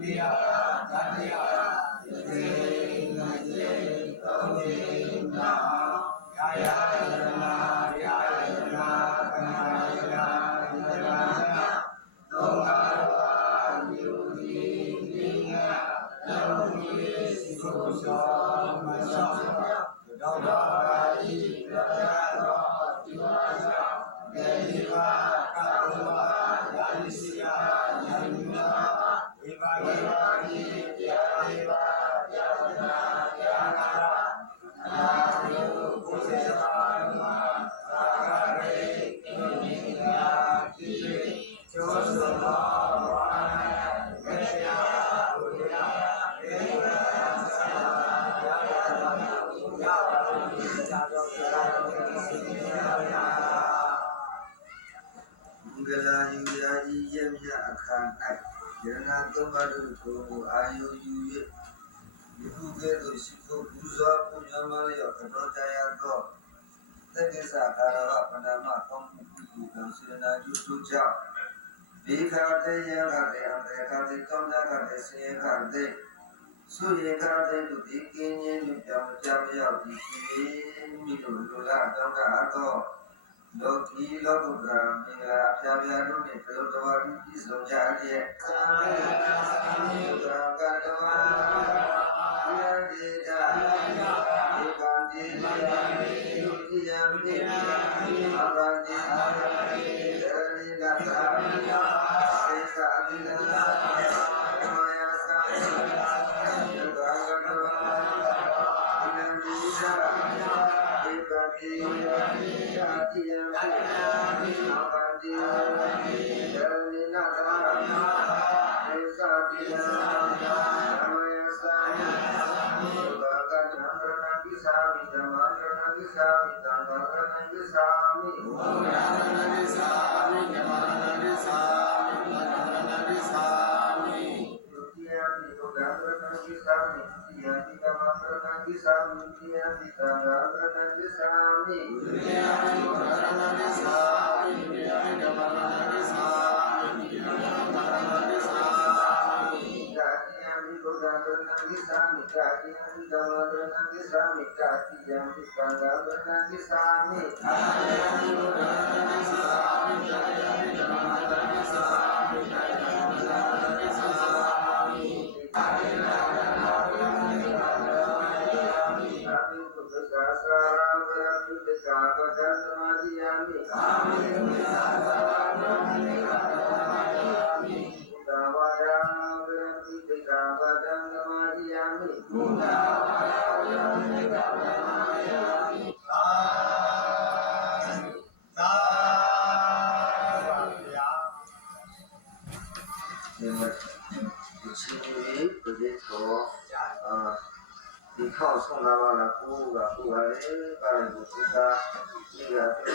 တိယတတိယသေနသေသုံးသေနာယာယရဏယာယရဏကနာယရဏသုံးပါးယူဒီနိငါလုံးကြီးစီကိုသောမသောတောင်းပါ၏ရတတော်ဒီဝါသောဒေဒီဝါကတဝါယာနိစီယာယန္နာဝိပါကိဝါတိယာဝိပါယဝနာယာနာအာယုပုစေသာမသာဂရေကိနိယာတိကျောသောဝါနမေယဘုရားဒေဝနာသာယာယာယာသာသောရာစီယာမင်္ဂလာယူရာဤယမြအခါ၌ယရဏသုံးပါးတို့ကိုအာယုယူ၍ယခုကဲ့သို့ရှိခိုးပူဇော်ပူဇော်မလျော့တော်တရားသောသက္ကိစ္စကာရဝပဏမကောင်းမှုပြုကံစေနာကျူစုကြောင့်ဒီခါတည်းယံခါတည်းအတေခါတည်းတောင်းတခါတည်းဆင်းရဲခါတည်းဆုရေခါတည်းတို့ဒီကင်းခြင်းတို့ကြောင့်ကြောက်ရောက်ဒီမိတို့လိုလားတောင်းတအပ်သောလောကီလောကုတ္တရာမင်္ဂလာဖြာဖြာတို့နှင့်ပြုတော်တော်ဤပြည့်စုံကြတဲ့ကာမေသာမိကံကတဝါယံဒေတာဒီကံဒီယုတိယံတိအဘန္တိဒရဏိနသာစေသာတိနသာမယသာယုကံကတဝါယံဒေတာဒီကံဒီယာတိယံအဘန္တိဒရဏိနသာစေသာတိနမယသာယုကံကတဝါကိသာမိဓမ္မရဏကိသာမိသံဃာရဏကိသာမိဘုရားရဏကိသာမိဓမ္မရဏကိသာမိသံဃာရဏကိသာမိဒုတိယပိဘုရားရဏကိသာမိဒုတိယပိဓမ္မရဏကိသာမိဒုတိယပိသံဃာရဏကိသာမိဒုတိယပိဘုရားရဏကိသာမိဒုတိယပိဓမ္မရဏကိသာမိဒုတိယပိသံဃာရဏကိသာမိကာတိယံပိဘုရားရဏကိသာမိကာတိယံပိဓမ္မရဏကိသာမိကာတိယံပိသံဃာရဏကိသာမိကာတိယံပိဘုရားရဏကိသာမိကာတိယံပိဓမ္မရဏကိသာမိကာတိယံပိသံဃာရဏကိသာမိကာတိယံပိဘုရားရဏကိသာမိကာတိယံပိသုခာသရံဝရပိတ္တကာပဒံသမာဓိယမိကာမိသုခာသရံဝရပိတ္တကာပဒံသမာဓိယမိဘုဒ္ဓဝါဒံဝရပိတ္တကာပဒံသမာဓိယမိဘုဒ္ဓဝါဒံဝရပိတ္တကာပဒံသမာဓိယမိသာသာဗျာဒီမှာဒီချင်းလေးဒီတော့ဒီခေါက်ဆုံးလာပါလားကိုကကိုကလည်းပါလို့သူကဒီက